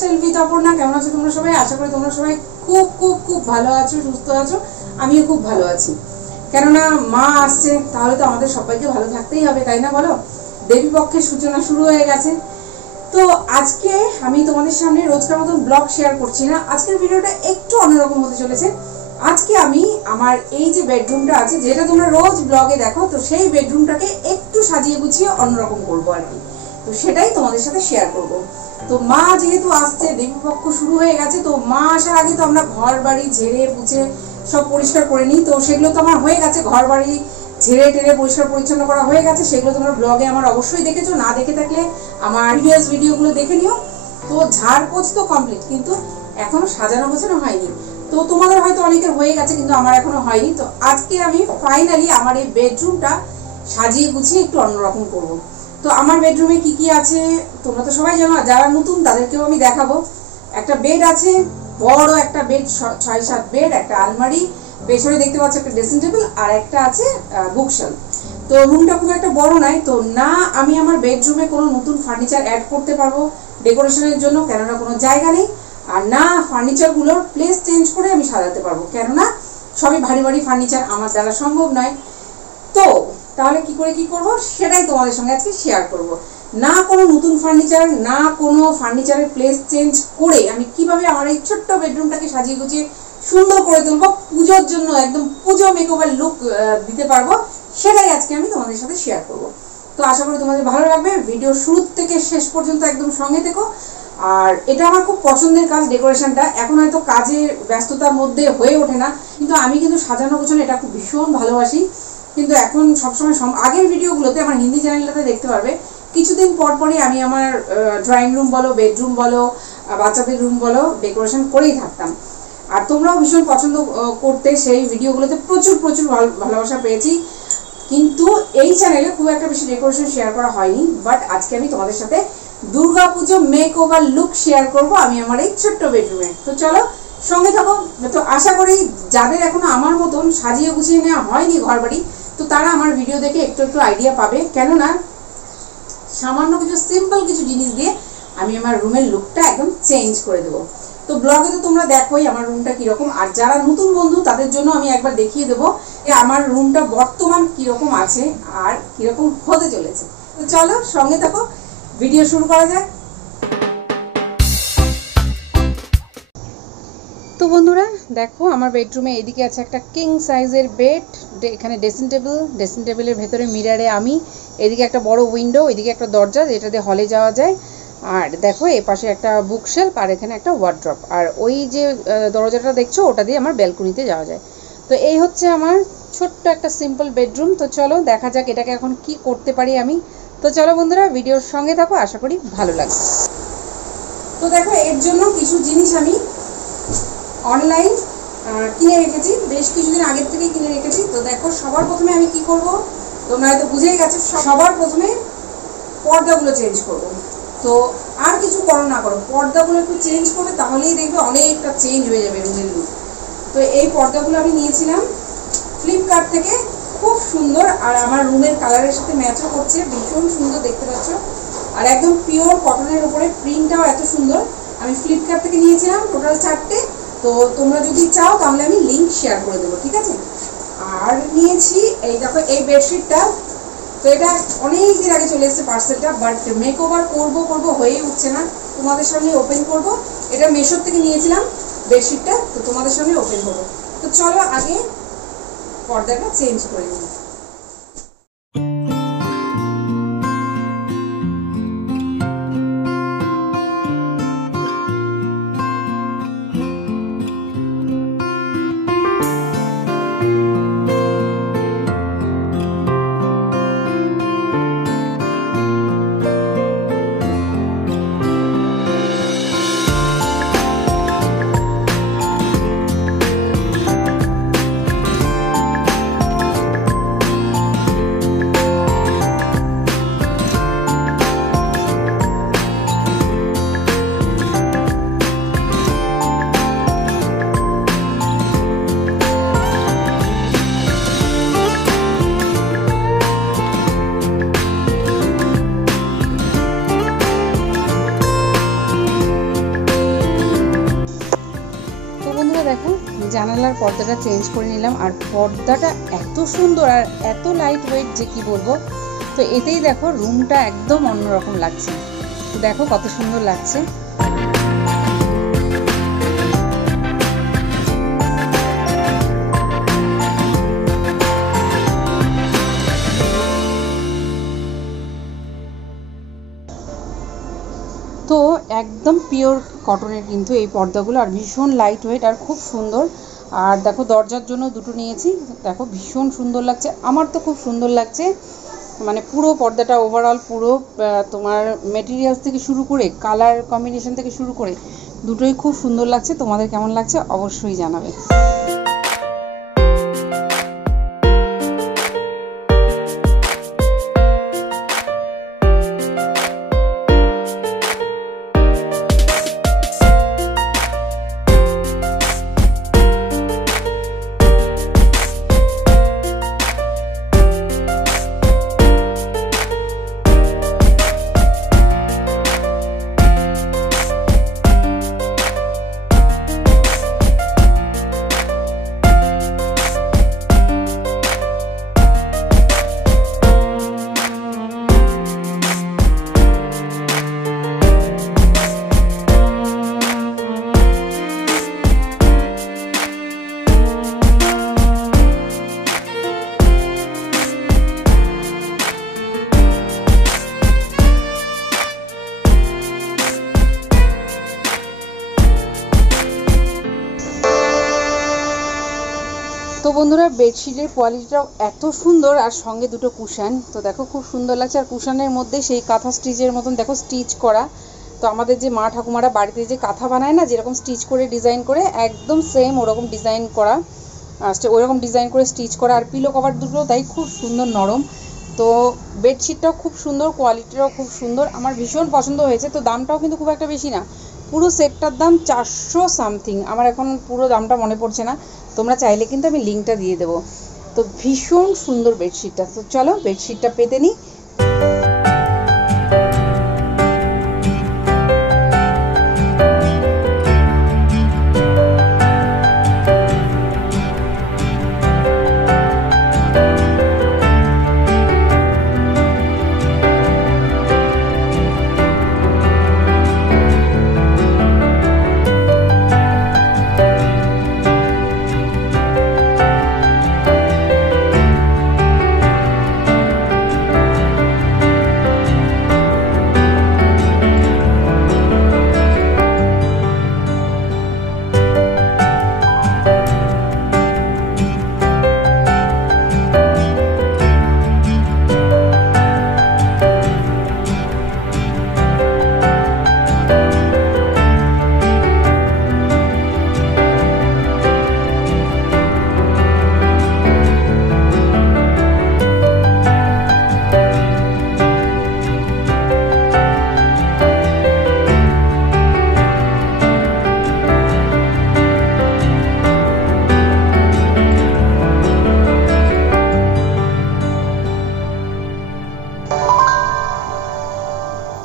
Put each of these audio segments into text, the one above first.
Lifestyle with Aparna. কেমন আছো তোমরা সবাই? আশা করি তোমরা সবাই খুব খুব খুব ভালো আছো, সুস্থ আছো। আমিও খুব ভালো আছি, কেননা মা আসছে, তাহলে তো আমাদের সবাইকে ভালো থাকতেই হবে, তাই না বলো? দেবী পক্ষের সূচনা শুরু হয়ে গেছে। তো আজকে আমি তোমাদের সামনে রোজকার মতন ব্লগ শেয়ার করছি না, আজকের ভিডিওটা একটু অন্যরকম হতে চলেছে। আজকে আমি আমার এই যে বেডরুমটা আছে, যেটা তোমরা রোজ ব্লগে দেখো, তো সেই বেডরুমটাকে একটু সাজিয়ে গুছিয়ে অন্যরকম করবো আর কি। তো সেটাই তোমাদের সাথে শেয়ার করব। তো মা যেহেতু আসছে, দেবীপক্ষ শুরু হয়ে গেছে, তো মা আসার আগে তো আমরা ঘর বাড়ি ঝেড়ে পুছে সব পরিষ্কার করে নিই। তো সেগুলো তো আমার হয়ে গেছে, ঘর বাড়ি ঝেড়ে টেরে পরিষ্কার পরিচ্ছন্ন করা হয়ে গেছে। সেগুলো তোমরা ব্লগে আমার অবশ্যই দেখেছো, না দেখে থাকলে আমার প্রিভিয়াস ভিডিওগুলো দেখে নিও। তো ঝাড়পোছ তো কমপ্লিট, কিন্তু এখনো সাজানো গোছানো হয়নি। তো তোমাদের হয়তো অনেকের হয়ে গেছে, কিন্তু আমার এখনো হয়নি। তো আজকে আমি ফাইনালি আমার এই বেডরুমটা সাজিয়ে গুছিয়ে একটু অন্যরকম করব। তো আমার বেডরুমে কি কি আছে তোমরা তো সবাই জানো, যারা নতুন তাদেরকেও আমি দেখাবো। একটা বেড আছে, বড় একটা বেড, 6-7 বেড, একটা আলমারি, পেছনে দেখতে পাচ্ছ একটা ড্রেসিং টেবিল, আর একটা আছে বুকশেলফ। তো রুমটা খুব একটা বড় নয়, তো না আমি আমার বেডরুমে কোনো নতুন ফার্নিচার অ্যাড করতে পারবো ডেকোরেশনের জন্য, কেননা কোনো জায়গা নেই। আর না ফার্নিচারগুলোর প্লেস চেঞ্জ করে আমি সাজাতে পারবো, কেননা সবই ভারী ভারী ফার্নিচার, আমার দ্বারা সম্ভব নয়। তো তাহলে কি করে কি করব সেটাই তোমাদের সঙ্গে আজকে শেয়ার করব। না কোনো নতুন ফার্নিচার, না কোনো ফার্নিচারের প্লেস চেঞ্জ করে আমি কিভাবে আমার এই ছোট্ট বেডরুমটাকে সাজিয়ে গুছিয়ে সুন্দর করে তুলবো, পুজোর জন্য একদম পুজো মেকওভার লুক দিতে পারবো, সেটাই আজকে আমি তোমাদের সাথে শেয়ার করব। তো আশা করি তোমাদের ভালো লাগবে, ভিডিও শুরু থেকে শেষ পর্যন্ত একদম সঙ্গে থেকো। আর এটা আমার খুব পছন্দের কাজ, ডেকোরেশনটা। এখন হয়তো কাজের ব্যস্ততার মধ্যে হয়ে ওঠে না, কিন্তু আমি কিন্তু সাজানো গোছানো এটা খুব ভীষণ ভালোবাসি। কিন্তু এখন সবসময় আগের ভিডিওগুলোতে আমার হিন্দি চ্যানেলটাতে দেখতে পারবে, কিছুদিন পর পরই আমি আমার ড্রয়িং রুম বলো, বেডরুম বলো, বাচ্চাদের রুম বলো, ডেকোরেশন করেই থাকতাম। আর তোমরাও ভীষণ পছন্দ করতে, সেই ভিডিওগুলোতে প্রচুর প্রচুর ভালোবাসা পেয়েছি। কিন্তু এই চ্যানেলে খুব একটা বেশি ডেকোরেশন শেয়ার করা হয়নি, বাট আজকে আমি তোমাদের সাথে দুর্গাপুজো মেকওভার লুক শেয়ার করব আমি আমার এই ছোট্ট বেডরুমে। তো চলো সঙ্গে থাকো। তো আশা করি যাদের এখনো আমার মতন সাজিয়ে গুছিয়ে নেওয়া হয়নি ঘর বাড়ি, তো তারা আমার ভিডিও দেখে একটু একটু আইডিয়া পাবে, কেননা সামান্য কিছু সিম্পল কিছু জিনিস দিয়ে আমি আমার রুমের লুকটা একদম চেঞ্জ করে দেবো। তো ব্লগে তো তোমরা দেখোই আমার রুমটা কিরকম, আর যারা নতুন বন্ধু তাদের জন্য আমি একবার দেখিয়ে দেবো যে আমার রুমটা বর্তমান কিরকম আছে আর কিরকম হতে চলেছে। তো চলো সঙ্গে থাকো, ভিডিও শুরু করা যাক। তো বন্ধুরা দেখো, আমার বেডরুমে এদিকে আছে একটা কিং সাইজের বেড, এখানে ড্রেসিং টেবিলের ভেতরে মিরারে আমি, এদিকে একটা বড় উইন্ডো, এদিকে একটা দরজা যেটা দিয়ে হলে যাওয়া যায়, আর দেখো এ পাশে একটা বুকশেলফ, আর এখানে একটা ওয়ার্ড্রপ, আর ওই যে দরজাটা দেখছো ওটা দিয়ে আমার ব্যালকনিতে যাওয়া যায়। তো এই হচ্ছে আমার ছোট্ট একটা সিম্পল বেডরুম। তো চলো দেখা যাক এটাকে এখন কি করতে পারি আমি। তো চলো বন্ধুরা ভিডিওর সঙ্গে থাকো, আশা করি ভালো লাগবে। তো দেখো এর জন্য কিছু জিনিস আমি অনলাইন কিনে রেখেছি, বেশ কিছুদিন আগের থেকেই কিনে রেখেছি। তো দেখো সবার প্রথমে আমি কি করব, তোমরা হয়তো বুঝেই গেছো, সবার প্রথমে পর্দাগুলো চেঞ্জ করব। তো আর কিছু করো না করো, পর্দাগুলো একটু চেঞ্জ করবে, তাহলেই দেখবে অনেকটা চেঞ্জ হয়ে যাবে রুমের লুক। তো এই পর্দাগুলো আমি নিয়েছিলাম ফ্লিপকার্ট থেকে, খুব সুন্দর, আর আমার রুমের কালারের সাথে ম্যাচও করছে, ভীষণ সুন্দর দেখতে পাচ্ছ। আর একদম পিওর কটনের উপরে প্রিন্টটাও এত সুন্দর। আমি ফ্লিপকার্ট থেকে নিয়েছিলাম টোটাল 4টে। তো তোমরা যদি চাও তাহলে আমি লিঙ্ক শেয়ার করে দেবো, ঠিক আছে? আর নিয়েছি এই দেখো এই বেডশিটটা। তো এটা অনেক দিন আগে চলে এসেছে পার্সেলটা, বাট মেকওভার করবো হয়ে উঠছে না। তোমাদের সামনে ওপেন করব, এটা মেশোর থেকে নিয়েছিলাম বেডশিটটা, তো তোমাদের সামনে ওপেন করবো। তো চলো আগে পর্দাটা চেঞ্জ করে নিই। পর্দাটা চেঞ্জ করে নিলাম। আর পর্দাটা এত সুন্দর আর এত লাইট ওয়েট যে কি বলবো। তো এতেই দেখো রুমটা একদম অন্যরকম লাগছে। তো দেখো কত সুন্দর লাগছে। তো একদম পিওর কটনের কিন্তু এই পর্দাগুলো, আর ভীষণ লাইট ওয়েট আর খুব সুন্দর। আর দেখো দরজার জন্য দুটো নিয়েছি, দেখো ভীষণ সুন্দর লাগছে, আমার তো খুব সুন্দর লাগছে। মানে পুরো পর্দাটা ওভারঅল পুরো তোমার মেটেরিয়ালস থেকে শুরু করে কালার কম্বিনেশন থেকে শুরু করে দুটোই খুব সুন্দর লাগছে। তোমাদের কেমন লাগছে অবশ্যই জানাবে। তো বন্ধুরা বেডশিটের কোয়ালিটিটাও এত সুন্দর, আর সঙ্গে দুটো কুশান। তো দেখো খুব সুন্দর লাগছে। আর কুশানের মধ্যে সেই কাঁথা স্টিচের মতন দেখো স্টিচ করা। তো আমাদের যে মা ঠাকুমারা বাড়িতে যে কাঁথা বানায় না, যেরকম স্টিচ করে ডিজাইন করে, একদম সেম ওরকম ডিজাইন করা, ওরকম ডিজাইন করে স্টিচ করা। আর পিলো কভার দুটো তাই খুব সুন্দর নরম। তো বেডশিটটাও খুব সুন্দর, কোয়ালিটিটাও খুব সুন্দর, আমার ভীষণ পছন্দ হয়েছে। তো দামটাও কিন্তু খুব একটা বেশি না, পুরো সেটটার দাম 400 সামথিং, আমার এখন পুরো দামটা মনে পড়ছে না। তোমরা চাইলে কিন্তু আমি লিঙ্কটা দিয়ে দেবো। তো ভীষণ সুন্দর বেডশিটটা। তো চলো বেডশিটটা পেতে নিই।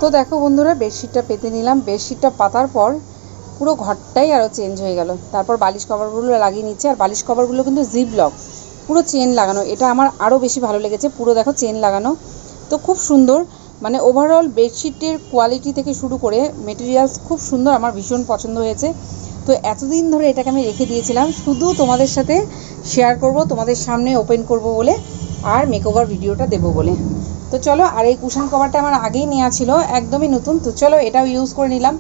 তো দেখো বন্ধুরা বেডশিটটা পেতে নিলাম। বেডশিটটা পাতার পর পুরো ঘরটাই আরও চেঞ্জ হয়ে গেল। তারপর বালিশ কভারগুলো লাগিয়ে নিচ্ছে, আর বালিশ কভারগুলো কিন্তু জিপ লক, পুরো চেন লাগানো। এটা আমার আরও বেশি ভালো লেগেছে, পুরো দেখো চেন লাগানো। তো খুব সুন্দর, মানে ওভারঅল বেডশিটের কোয়ালিটি থেকে শুরু করে মেটেরিয়ালস খুব সুন্দর, আমার ভীষণ পছন্দ হয়েছে। তো এতদিন ধরে এটাকে আমি রেখে দিয়েছিলাম শুধু তোমাদের সাথে শেয়ার করব, তোমাদের সামনে ওপেন করব বলে, আর মেকওভার ভিডিওটা দেবো বলে। তো চলো, আর এই কুশন কভারটা আমার আগেই নেওয়া ছিল, একদমই নতুন। তো চলো এটাও ইউজ করে নিলাম।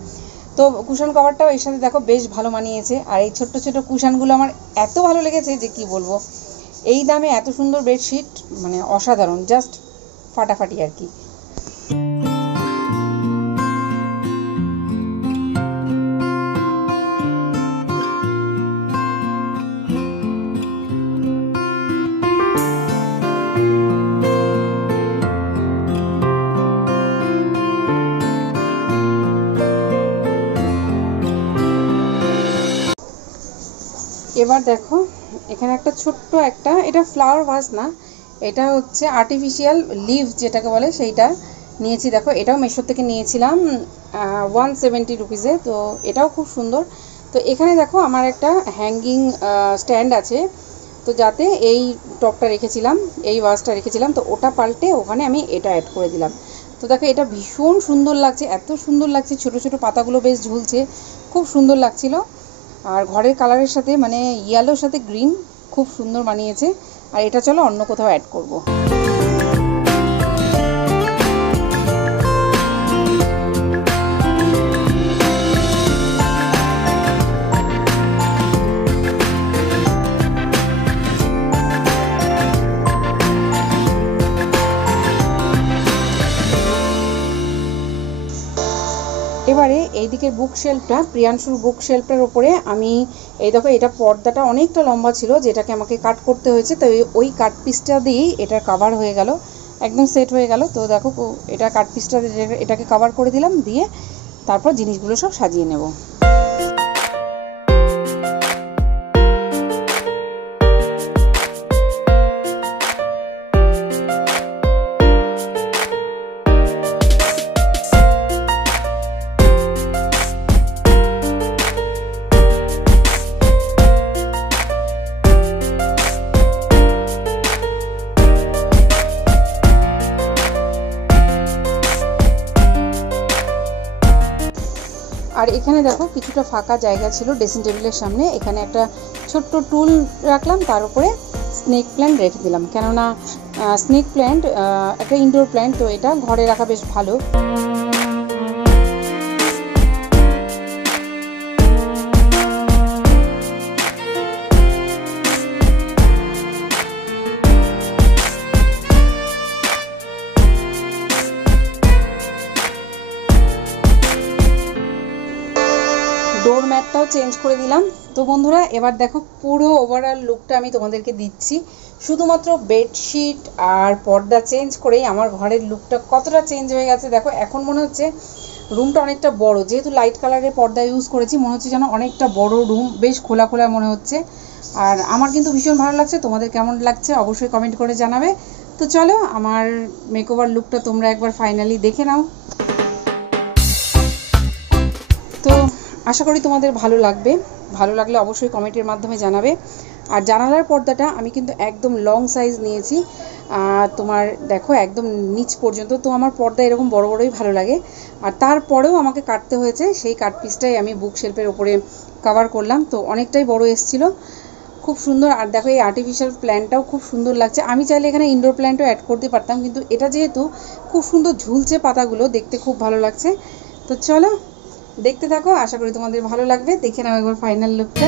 তো কুশন কভারটাও এর সাথে দেখো বেশ ভালো মানিয়েছে। আর এই ছোট্ট ছোট কুশনগুলো আমার এত ভালো লেগেছে যে কি বলবো। এই দামে এত সুন্দর বেডশিট মানে অসাধারণ, জাস্ট ফাটাফাটি আর কি। এবার দেখো এখানে একটা ছোট্ট একটা, এটা ফ্লাওয়ার ভাস না, এটা হচ্ছে আর্টিফিশিয়াল লিভ যেটাকে বলে, সেইটা নিয়েছি। দেখো এটাও মেশো থেকে নিয়েছিলাম 170 রুপিসে। তো এটাও খুব সুন্দর। তো এখানে দেখো আমার একটা হ্যাঙ্গিং স্ট্যান্ড আছে, তো যাতে এই টপটা রেখেছিলাম, এই ওয়াজটা রেখেছিলাম, তো ওটা পাল্টে ওখানে আমি এটা অ্যাড করে দিলাম। তো দেখো এটা ভীষণ সুন্দর লাগছে, এত সুন্দর লাগছে, ছোট ছোট পাতাগুলো বেশ ঝুলছে, খুব সুন্দর লাগছিল। আর ঘরের কালারের সাথে মানে ইয়েলোর সাথে গ্রিন খুব সুন্দর বানিয়েছে। আর এটা চলো অন্য কোথাও অ্যাড করব। এবারে এই দিকের বুক শেলফটা, প্রিয়াংশুর বুক শেলফটার উপরে আমি এই দেখো এটা পর্দাটা অনেকটা লম্বা ছিল, যেটাকে আমাকে কাট করতে হয়েছে, তো ওই কাট পিসটা দিয়েই এটার কভার হয়ে গেল, একদম সেট হয়ে গেল। তো দেখো এটা কাট পিসটা এটাকে কভার করে দিলাম, দিয়ে তারপর জিনিসগুলো সব সাজিয়ে নেব। আর এখানে দেখো কিছুটা ফাঁকা জায়গা ছিল ড্রেসিং টেবিলের সামনে, এখানে একটা ছোট্ট টুল রাখলাম, তার উপরে স্নেক প্ল্যান্ট রেখে দিলাম, কেননা স্নেক প্ল্যান্ট একটা ইনডোর প্ল্যান্ট, তো এটা ঘরে রাখা বেশ ভালো। ডোর ম্যাটটাও চেঞ্জ করে দিলাম। তো বন্ধুরা এবার দেখো পুরো ওভারঅল লুকটা আমি তোমাদেরকে দিচ্ছি। শুধুমাত্র বেডশিট আর পর্দা চেঞ্জ করেই আমার ঘরের লুকটা কতটা চেঞ্জ হয়ে গেছে দেখো। এখন মনে হচ্ছে রুমটা অনেকটা বড়, যেহেতু লাইট কালারের পর্দা ইউজ করেছি, মনে হচ্ছে যেন অনেকটা বড় রুম, বেশ খোলা খোলা মনে হচ্ছে। আর আমার কিন্তু ভীষণ ভালো লাগছে, তোমাদের কেমন লাগছে অবশ্যই কমেন্ট করে জানাবে। তো চলো আমার মেকওভার লুকটা তোমরা একবার ফাইনালি দেখে নাও। তো আশা করি তোমাদের ভালো লাগবে, ভালো লাগলে অবশ্যই কমেন্টের মাধ্যমে জানাবে। আর জানালার পর্দাটা আমি কিন্তু একদম লং সাইজ নিয়েছি, তোমার দেখো একদম নিচ পর্যন্ত। তো আমার পর্দা এরকম বড় বড়ই ভালো লাগে, আর তারপরেও আমাকে কাটতে হয়েছে, সেই কাট পিসটাই আমি বুক শেলফের ওপরে কভার করলাম। তো অনেকটাই বড় এসেছিলো, খুব সুন্দর। আর দেখো এই আর্টিফিশিয়াল প্ল্যান্টটাও খুব সুন্দর লাগছে। আমি চাইলে এখানে ইনডোর প্ল্যান্টও অ্যাড করতে পারতাম, কিন্তু এটা যেহেতু খুব সুন্দর ঝুলছে পাতাগুলো, দেখতে খুব ভালো লাগছে। তো চলো দেখতে থাকো, আশা করি তোমাদের ভালো লাগবে। দেখে নাও একবার ফাইনাল লুকটা।